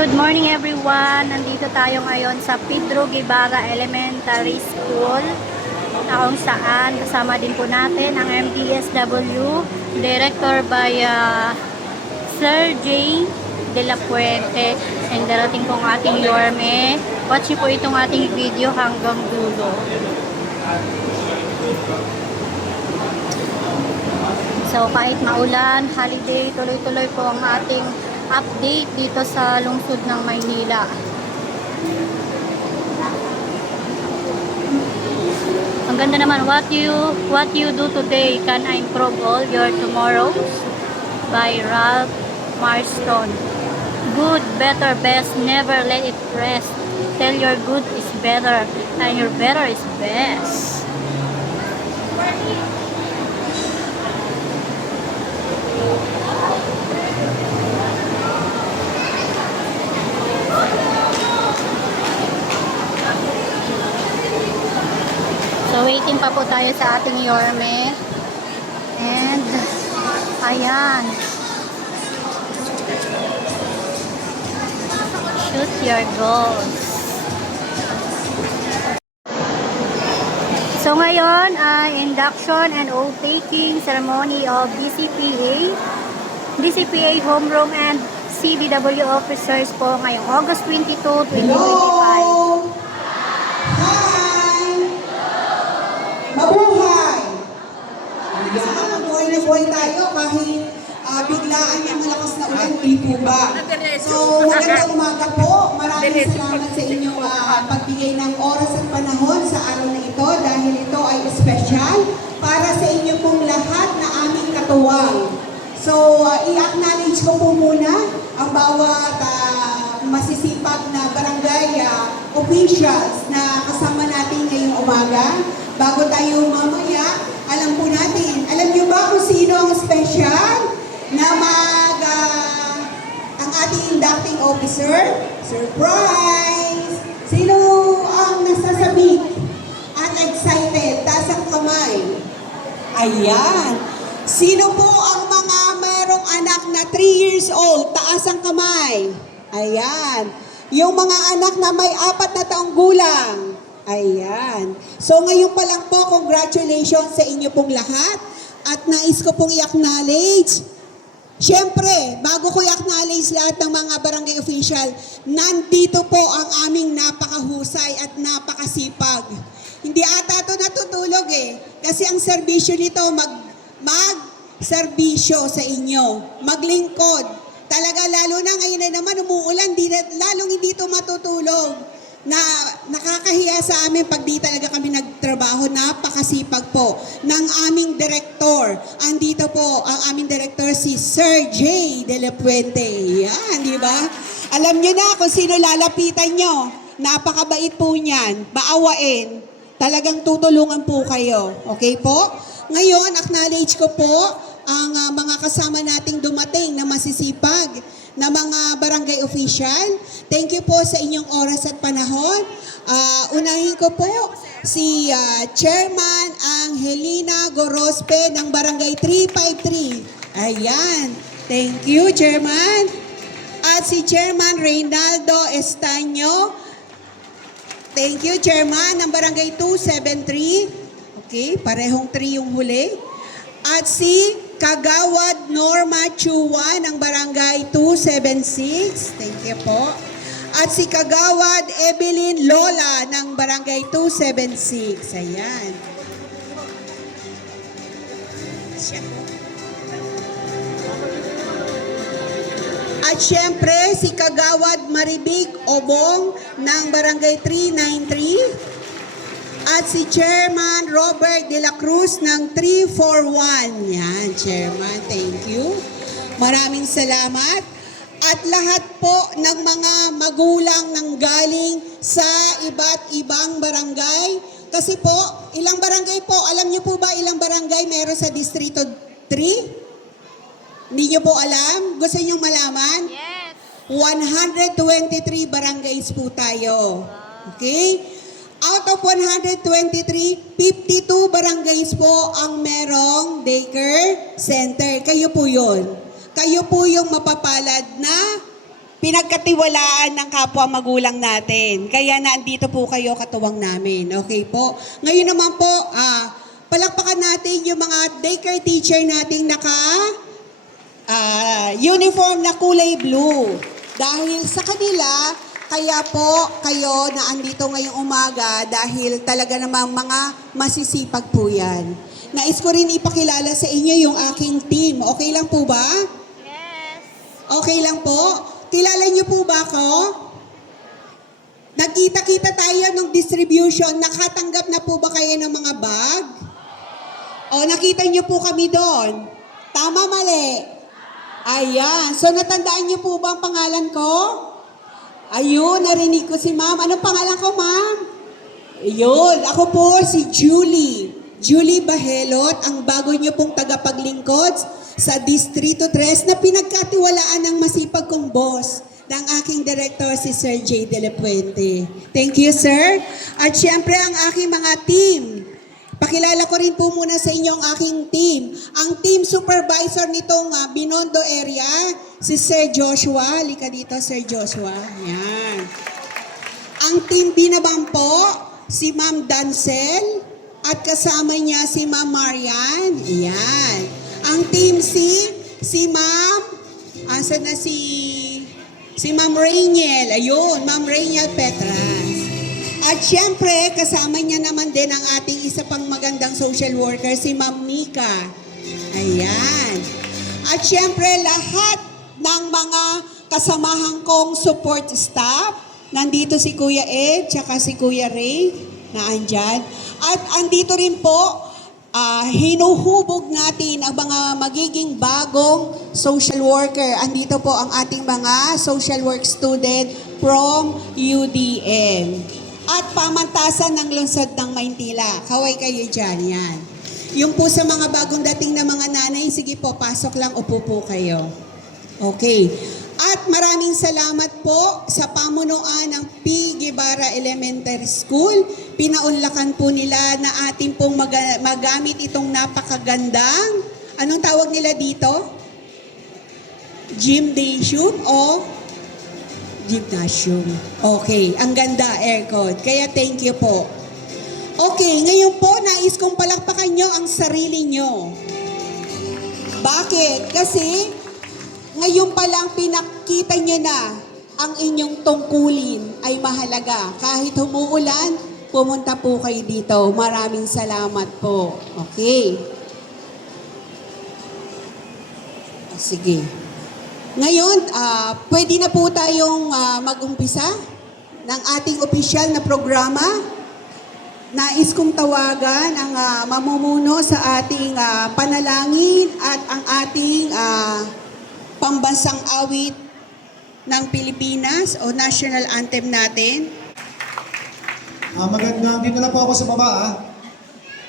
Good morning everyone! Nandito tayo ngayon sa Pedro Guevara Elementary School na kung saan kasama din po natin ang MDSW Director by Sir J. De La Puente and darating pong ating Yorme. Watch po itong ating video hanggang dulo. So kahit maulan, holiday, tuloy-tuloy po ang ating update dito sa lungsod ng Maynila. Ang ganda naman, what you do today can improve all your tomorrows by Ralph Marston. Good, better, best, never let it rest. Tell your good is better and your better is best. So, waiting pa po tayo sa ating Yorme. And, ayan. Shoot your goals. So, ngayon ay induction and oath-taking ceremony of DCPA homeroom and CDW officers po ngayong August 22, 2025. Mabuhay! Mabuhay na buhay tayo kahit biglaan yung malakas na ulan, di po ba? So, magandang umaga po. Maraming salamat sa inyong pagbigay ng oras at panahon sa araw na ito dahil ito ay special para sa inyo pong lahat na aming katuwang. So, i-acknowledge ko po muna ang bawat masisipag na barangay officials na kasama natin ngayong umaga. Bago tayo mamaya, alam po natin, alam niyo ba kung sino ang special na ang ating inducting officer? Surprise! Sino ang nasasabik at excited? Taas ang kamay. Ayan. Sino po ang mga mayroong anak na 3 years old? Taas ang kamay. Ayan. Yung mga anak na may 4 na taong gulang. Ayan. So ngayon pa lang po, congratulations sa inyo pong lahat. At nais ko pong i-acknowledge. Siyempre, bago ko i-acknowledge lahat ng mga barangay official, nandito po ang aming napakahusay at napakasipag. Hindi ata ito natutulog Kasi ang serbisyo nito, mag-serbisyo sa inyo. Maglingkod. Talaga, lalo na ngayon na naman umuulan, lalong hindi ito matutulog. Na nakakahiya sa amin pag di talaga kami nagtrabaho. Napakasipag po ng aming direktor. Andito po ang aming direktor si Sir J. De La Puente. Yan, di ba? Alam nyo na kung sino lalapitan nyo. Napakabait po niyan. Baawain. Talagang tutulungan po kayo. Okay po? Ngayon, acknowledge ko po ang mga kasama nating dumating na masisipag na mga barangay official. Thank you po sa inyong oras at panahon. Unahin ko po si Chairman Angelina Gorospe ng Barangay 353. Ayan. Thank you, Chairman. At si Chairman Reynaldo Estaño. Thank you, Chairman ng Barangay 273. Okay, parehong 3 yung huli. At si Kagawad Norma Chua ng Barangay 276. Thank you po. At si Kagawad Evelyn Lola ng Barangay 276. Ayan. At syempre, si Kagawad Maribig Obong ng Barangay 393. At si Chairman Robert De La Cruz ng 341. Yan, Chairman. Thank you. Maraming salamat. At lahat po ng mga magulang nang galing sa iba't ibang barangay. Kasi po, ilang barangay po, alam niyo po ba ilang barangay meron sa Distrito 3? Hindi niyo po alam? Gusto niyo malaman? Yes. 123 barangays po tayo. Okay? Out of 123, 52 barangays po ang merong daycare center. Kayo po yun. Kayo po yung mapapalad na pinagkatiwalaan ng kapwa magulang natin. Kaya nandito po kayo katuwang namin. Okay po? Ngayon naman po, palakpakan natin yung mga daycare teacher nating uniform na kulay blue. Dahil sa kanila, kaya po kayo na andito ngayong umaga dahil talaga namang mga masisipag po yan. Nais ko rin ipakilala sa inyo yung aking team. Okay lang po ba? Yes. Okay lang po? Kilala niyo po ba ako? Nagkita-kita tayo ng distribution. Nakatanggap na po ba kayo ng mga bag? O nakita niyo po kami doon? Tama, mali? Ayan. So natandaan niyo po ba ang pangalan ko? Ayun, narinig ko si ma'am. Anong pangalan ko, ma'am? Ayun, ako po si Julie. Julie Bahelot, ang bago niyo pong tagapaglingkod sa Distrito 3 na pinagkatiwalaan ng masipag kong boss ng aking director si Sir J. De La Puente. Thank you, sir. At syempre ang aking mga team. Pakilala ko rin po muna sa inyo ang aking team. Ang team supervisor nitong Binondo area, si Sir Joshua. Halika dito, Sir Joshua. Yan. Ang team Binabang po, si Ma'am Dancel. At kasama niya si Ma'am Marian. Yan. Ang team C, si Ma'am, asan na si Ma'am Rainiel. Ayun, Ma'am Rainiel Petras. At syempre, kasama niya naman din ang ating isa pang magandang social worker, si Ma'am Nika. Ayan. At syempre, lahat ng mga kasamahan kong support staff, nandito si Kuya Ed, tsaka si Kuya Ray, na andyan. At andito rin po, hinuhubog natin ang mga magiging bagong social worker. Andito po ang ating mga social work student from UDM. At pamantasan ng lungsod ng Maynila. Kaway kayo dyan, yan. Yung po sa mga bagong dating na mga nanay, sige po, pasok lang, upo po kayo. Okay. At maraming salamat po sa pamunuan ng P. Guevara Elementary School. Pinaunlakan po nila na ating pong magamit itong napakagandang, anong tawag nila dito? Gymnasium o gymnasium? Okay, ang ganda, aircon. Kaya thank you po. Okay, ngayon po, nais kong palakpakan nyo ang sarili nyo. Bakit? Kasi ngayon pa lang pinakita nyo na ang inyong tungkulin ay mahalaga. Kahit humuulan, pumunta po kayo dito. Maraming salamat po. Okay. Sige. Ngayon, pwede na po tayong mag-umpisa ng ating opisyal na programa. Nais kong tawagan ang mamumuno sa ating panalangin at ang ating pambansang awit ng Pilipinas o national anthem natin. Magandang, dito na po ako sa baba.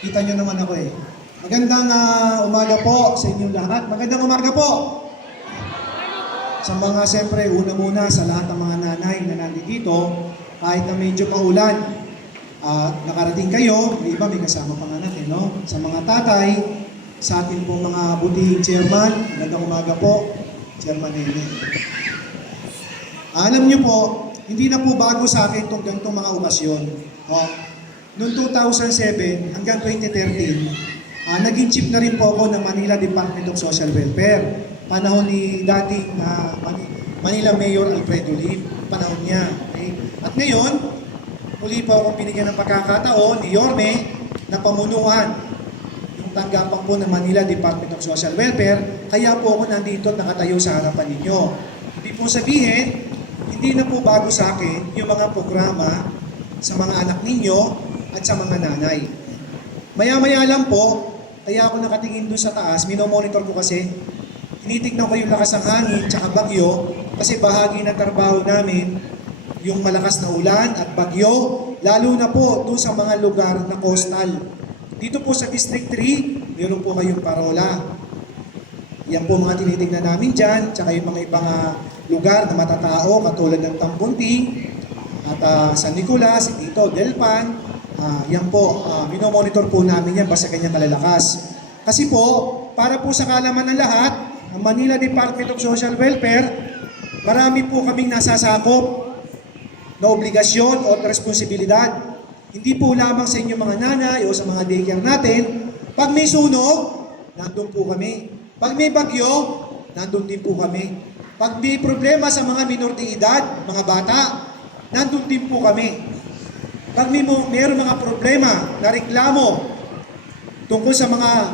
Kita nyo naman ako eh. Magandang umaga po sa inyong lahat. Magandang umaga po! Sa mga, siyempre, una muna sa lahat ng mga nanay na nandito, kahit na medyo paulan, nakarating kayo, may iba may kasama pang anak eh, no? Sa mga tatay, sa ating pong mga butihing chairman, magandang umaga po, Chairman Nene. Alam niyo po, hindi na po bago sa akin itong ganitong mga okasyon. Noong 2007 hanggang 2013, naging chief na rin po ako ng Manila Department of Social Welfare. Panahon ni dating Manila Mayor Alfredo Lim. Panahon niya. Okay? At ngayon, muli po akong binigyan ng pagkakataon ni Yorme na pamunuan yung tanggapan po ng Manila Department of Social Welfare. Kaya po ako nandito at nakatayo sa harapan ninyo. Hindi po sabihin, hindi na po bago sa akin yung mga programa sa mga anak ninyo at sa mga nanay. Maya-maya lang po, kaya ako nakatingin doon sa taas, minomonitor ko kasi, tinitignan ko yung lakas ng hangin tsaka bagyo kasi bahagi ng trabaho namin yung malakas na ulan at bagyo, lalo na po doon sa mga lugar na coastal. Dito po sa District 3, meron po kayong Parola. Yan po mga tinitignan namin dyan, tsaka yung mga ibang lugar na matatao katulad ng Tambunti at San Nicolas, dito, Delpan. Yan po, minomonitor po namin yan basta kanyang kalalakas. Kasi po, para po sa kalaman ng lahat, ang Manila Department of Social Welfare, marami po kaming nasasakop na obligasyon o responsibilidad. Hindi po lamang sa inyong mga nanay o sa mga daycare natin. Pag may sunog, nandun po kami. Pag may bagyo, nandun din po kami. Pag may problema sa mga minor de edad, mga bata, nandun din po kami. Pag mayroong mga problema na reklamo tungkol sa mga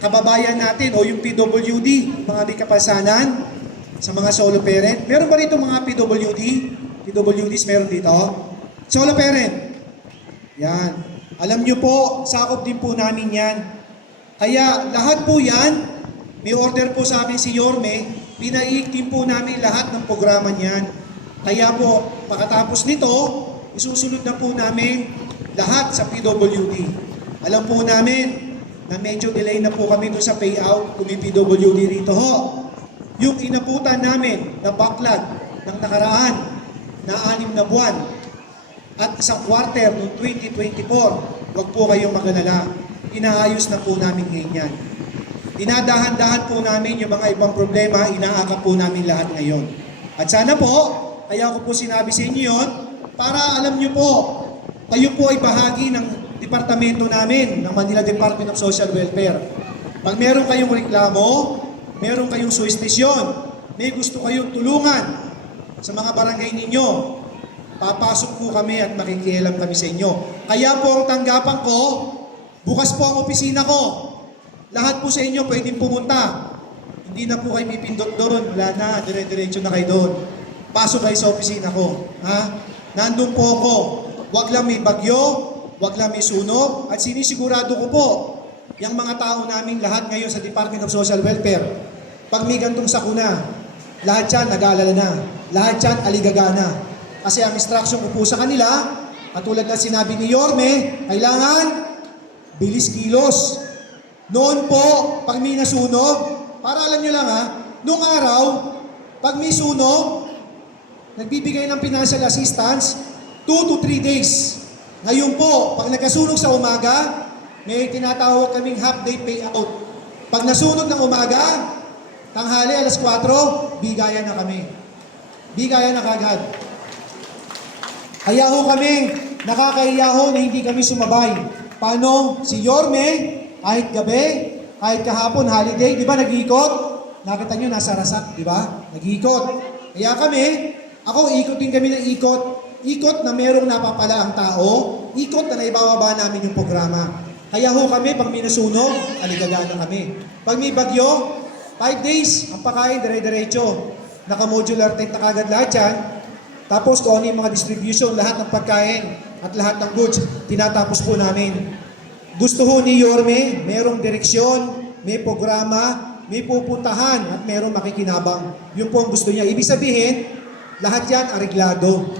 kababayan natin o yung PWD, mga may kapansanan, sa mga solo parent. Meron ba rito mga PWDs meron dito? Solo parent. Yan. Alam nyo po, sakop din po namin yan. Kaya lahat po yan, may order po sa amin si Yorme, pinaiiktin po namin lahat ng programa niyan. Kaya po, pagkatapos nito, isusunod na po namin lahat sa PWD. Alam po namin na medyo delay na po kami doon sa payout kung may PWD rito ho. Yung inaputan namin na backlog ng nakaraan na 6 na buwan at isang quarter noong 2024, huwag po kayong mag-alala. Inaayos na po namin ngayon yan. Dinadahan-dahan po namin yung mga ibang problema, inaakap po namin lahat ngayon. At sana po, kaya ko po sinabi sa inyo yun, para alam nyo po, kayo po ay bahagi ng departamento namin, ng Manila Department of Social Welfare. Pag meron kayong reklamo, meron kayong suwestisyon, may gusto kayong tulungan sa mga barangay ninyo, papasok po kami at makikialam kami sa inyo. Kaya po ang tanggapan ko, bukas po ang opisina ko. Lahat po sa inyo pwedeng pumunta. Hindi na po kayo pipindot doon. Wala na, dire-diretso na kayo doon. Pasok kayo sa opisina ko. Ha? Nandun po ako. Huwag lang may bagyo, huwag lang may sunog, at sinisigurado ko po, yung mga tao namin lahat ngayon sa Department of Social Welfare, pag may gantong sakuna, lahat yan nag-aalala na. Lahat yan aligaga na. Kasi ang instruction ko po sa kanila, katulad na sinabi ni Yorme, kailangan bilis kilos. Noon po, pag may nasunog, para alam nyo lang ha, noong araw, pag may sunog, nagbibigay ng financial assistance, 2 to 3 days. Ngayon po, pag nagkasunog sa umaga, may tinatawag kaming half-day payout. Pag nasunog ng umaga, tanghali, alas 4, bigayan na kami. Bigayan na kagad. Kaya ho kami, nakakahiya ho na hindi kami sumabay. Paano? Si Yorme, kahit gabi, kahit kahapon, holiday, di ba nag-iikot? Nakita nyo, nasa Rasak, di ba? Nag-iikot. Kaya kami, ako, ikot din kami ng ikot. Ikot na merong napapala ang tao, ikot na naibababa namin yung programa. Kaya ho kami, pag may nasunog, aligaga na kami. Pag may bagyo, 5 days, ang pakain, dire-diretso. Naka-modular tent na kagad lahat yan. Tapos kung ano yung mga distribution, lahat ng pagkain at lahat ng goods, tinatapos po namin. Gusto ho ni Yorme, merong direksyon, may programa, may pupuntahan at merong makikinabang. Yun po ang gusto niya. Ibig sabihin, lahat yan areglado.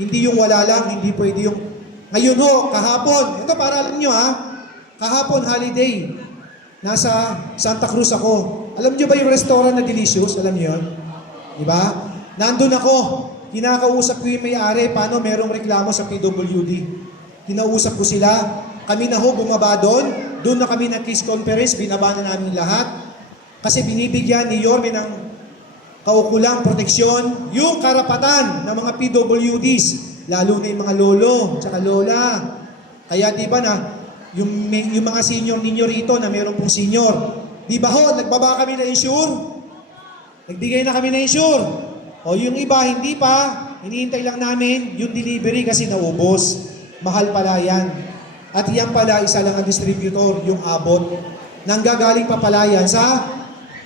Hindi yung wala lang, hindi pwede yung... Ngayon ho, kahapon, ito para alam nyo ha, kahapon holiday, nasa Santa Cruz ako. Alam nyo ba yung restaurant na Delicious? Alam nyo yun? Diba? Nandun ako, kinakausap ko yung may-ari, paano merong reklamo sa PWD. Kinausap ko sila, kami na ho bumaba doon na kami nag-case conference, binaba na namin lahat. Kasi binibigyan ni Yorme ng kaukulang proteksyon, yung karapatan ng mga PWDs, lalo na yung mga lolo, tsaka lola. Kaya di ba na, yung mga senior ninyo rito na meron pong senior, di ba ho, nagbaba kami na insure? Nagbigay na kami na insure. O yung iba, hindi pa, hinihintay lang namin yung delivery kasi naubos. Mahal pala yan. At yan pala, isa lang ang distributor, yung Abot. Nanggagaling pa pala yan sa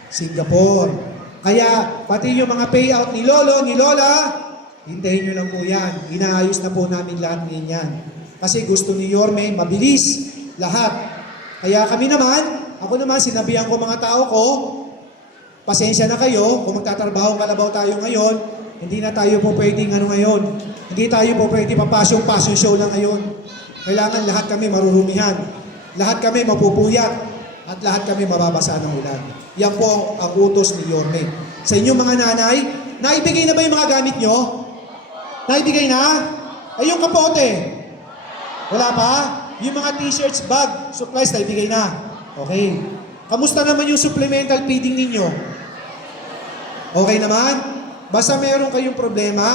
Singapore. Kaya, pati yung mga payout ni Lolo, ni Lola, hintayin nyo lang po yan. Inaayos na po namin lahat ngayon yan. Kasi gusto ni Yorme, mabilis, lahat. Kaya kami naman, ako naman, sinabihan ko mga tao ko, pasensya na kayo, kung magtatrabaho kalabaw tayo ngayon, hindi na tayo po pwedeng ngayon. Hindi tayo po pwedeng passion show lang ngayon. Kailangan lahat kami marurumihan. Lahat kami mapupuyat. At lahat kami mababasa ng ulan. Yan po ang utos ni Yorme. Sa inyong mga nanay, naibigay na ba yung mga gamit nyo? Naibigay na? Ay yung kapote? Wala pa? Yung mga t-shirts, bag, supplies, naibigay na? Okay. Kamusta naman yung supplemental feeding ninyo? Okay naman? Basta meron kayong problema,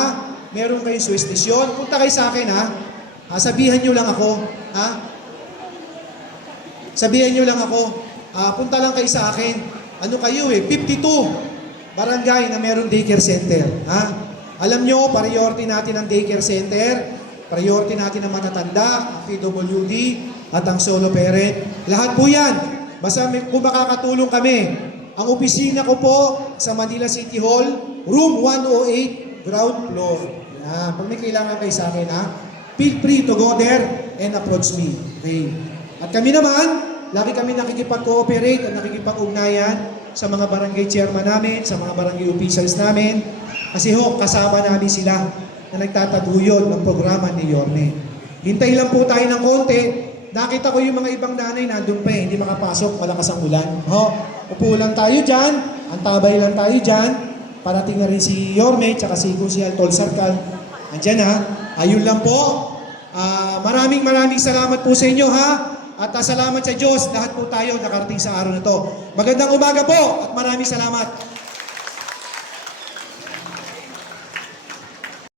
meron kayong suwestisyon, punta kayo sa akin ha. Sabihan nyo lang ako. Ha? Sabihan nyo lang ako. Punta lang kayo sa akin. Ano kayo 52 barangay na meron daycare center. Ha? Alam nyo, priority natin ang daycare center, priority natin ang matatanda, ang PWD, at ang solo parent. Lahat po yan. Basta kung makakatulong kami. Ang opisina ko po sa Manila City Hall, room 108, ground floor. Yan. Pag may kailangan kayo sa akin, ha? Feel free to go there and approach me. Okay. At kami naman, lagi kami nakikipag-cooperate at nakikipag-ugnayan sa mga barangay chairman namin, sa mga barangay officials namin. Kasi kasama namin sila na nagtataguyod ng programa ni Yorme. Hintay lang po tayo ng konti. Nakita ko yung mga ibang nanay nandun pa hindi makapasok, malakas ang ulan. Upo lang tayo dyan, antabay lang tayo dyan. Parating na rin si Yorme, tsaka si Kusial Tol Sarkal. Andyan ha. Ayun lang po. Maraming salamat po sa inyo ha. At salamat sa Diyos, lahat po tayo nakarating sa araw na to. Magandang umaga po at maraming salamat.